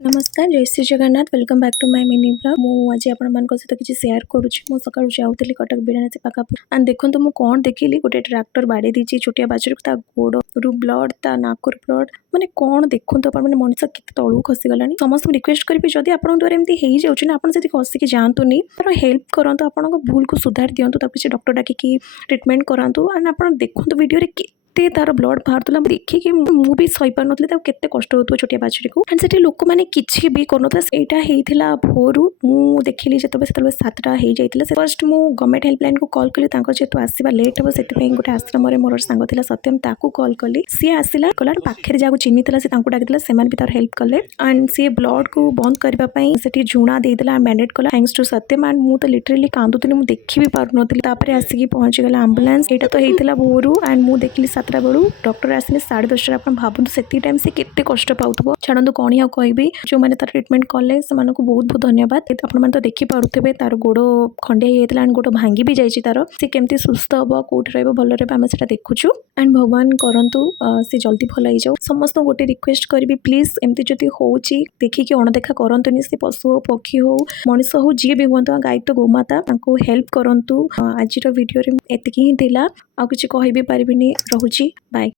नमस्कार जय Shri Jagannath welcome back to my mini blog मुझे आपण सहित किसी शेयर करुच्ची मो सका जाऊँगी कटक बिड़ानासी पाखापाखि एंड देखो मु कौन देखिली गोटे ट्रैक्टर बाड़े दी छोटिया बाछुरी गोड़ रु ब्लड ता नाकर ब्लड माने कौन देखो मैंने मनीष के तलू खसीगला समस्त रिक्वेस्ट करी जदि आप द्वारा एमती हो जाऊँ आप खसिकी जातुनि तार हेल्प करूँ आपण भूल को सुधार दिंतु किसी डॉक्टर डाकिकी ट्रिटमेंट करातु एंड आप देखो वीडियो तार ब्लड बाहर देखिए मुझे भी सही पार नी केते कष्ट हो छोटिया बाछुरी को एंड से लोक मैंने किसी भी करना भोरू मु देखिली जो सातटा हो जाता फर्स्ट मु गवर्नमेंट हेल्पलाइन को कॉल कली जेहतु आसवा लेट हम से गोटे आश्रम मोर सांग था सत्यम ताकू कॉल कली सी आसला कला पाखे जहाँ चिन्ही से डाक से तार हेल्प कले एंड सी ब्लड को बंद करने से झुणा देदेला मैंडेट कला थैंक्स टू सत्यम एंड मुझे लिटरेली कांदुली मुझे देखी भी पार नी आसिक पहुँची गला आंबुलांस यहाँ तो होता भोरू एंड मुझे देखिली 7टा बेलू डॉक्टर आसिले 10:30 आप भावतु से टाइम से केते कष्ट पाऊब छाड़ू कौन या कहबी जो मैंने तार ट्रिटमेंट कले से बहुत बहुत धन्यवाद आपने तो देखिपे तार गोड़ खंडिया होता एंड गोड़ भांगी भी जाइए तार सी केमती सुस्थ हम कौटी भल रहा से देखुचु एंड भगवान करंतु से जल्दी भल हो जाऊ समस्त गोटे रिक्वेस्ट करी प्लीज एमती जदि होची देखिकी अणदेखा करंतुनी से पशु हो पक्षी हो मनीष हो जी भी हूँ गाय तो गोमाता हेल्प करंतु आज वीडियो एतिकी ही थिला आ किछि कहि भी परिबिनी रहुची बाय।